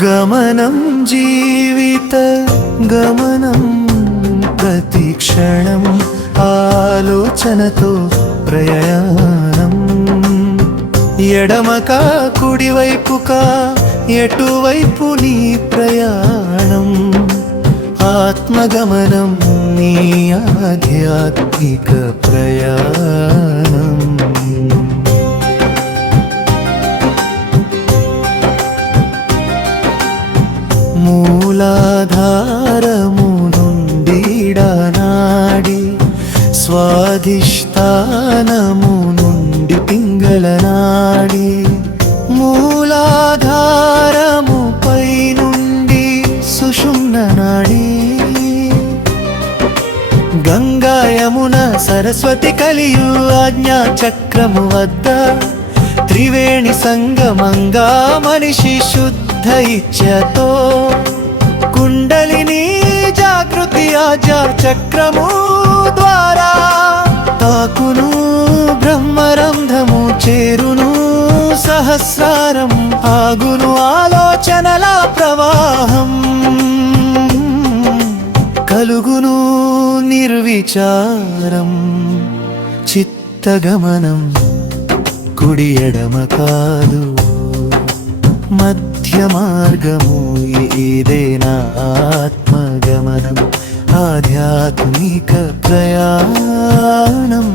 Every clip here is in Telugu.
గమనం జీవిత గమనం ప్రతిక్షణం ఆలోచనతో ప్రయాణం ఎడమకా కుడివైపుకా ఎటువైపు నీ ప్రయాణం ఆత్మగమనం నీ ఆధ్యాత్మిక ప్రయాణం మూలాధారము నుండి నాడి స్వాధిష్టానము నుండి పింగళనాడి మూలాధారము పై నుండి సుషుమ్న నాడి గంగా యమున సరస్వతి కలియు ఆజ్ఞా చక్రము వద్ద త్రివేణి సంగమంగా మనిషి శుద్ధ ఇచ్ఛతో కుండలిని జాగృతి ఆజ్ఞా చక్రము ద్వారా తాకును బ్రహ్మరంధము చేరును సహస్రారం ఆగును ఆలోచనల ప్రవాహం కలుగును నిర్విచారం చిత్తగమనం కుడి ఎడమ కాదు మధ్య మార్గము ఇదేనా ఆత్మగమనం ఆధ్యాత్మిక ప్రయాణం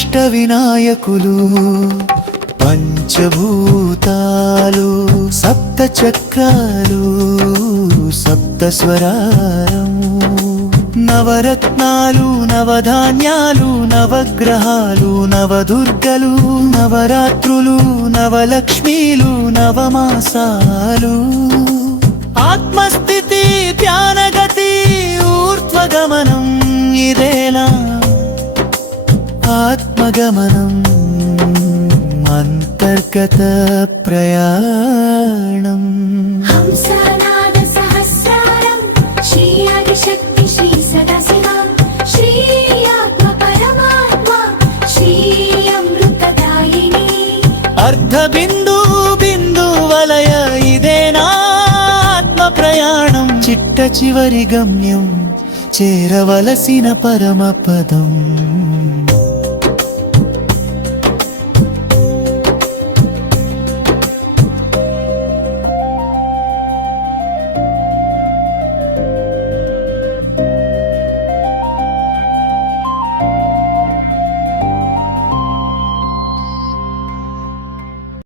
అష్టవినాయకులు పంచభూతాలు సప్త చక్రాలు సప్త స్వరారము నవరత్నాలు నవధాన్యాలు నవగ్రహాలు నవదుర్గలు నవరాత్రులు నవలక్ష్మీలు నవమాసాలు ఆత్మస్థితి ధ్యానగతి ఊర్ధ్వగమనం ఇదేలా ఆత్మగమనం అంతర్గత ప్రయాణం హంసనాద సహస్రారం శ్రీ ఆదిశక్తి శ్రీ సదాశివం శ్రీ ఆత్మ పరమాత్మ శ్రీ అమృతదాయిని అర్ధ బిందు బిందు వలయ ఇదేనా ఆత్మ ప్రయాణం చిట్ట చివరి గమ్యం చేరవలసిన పరమ పదం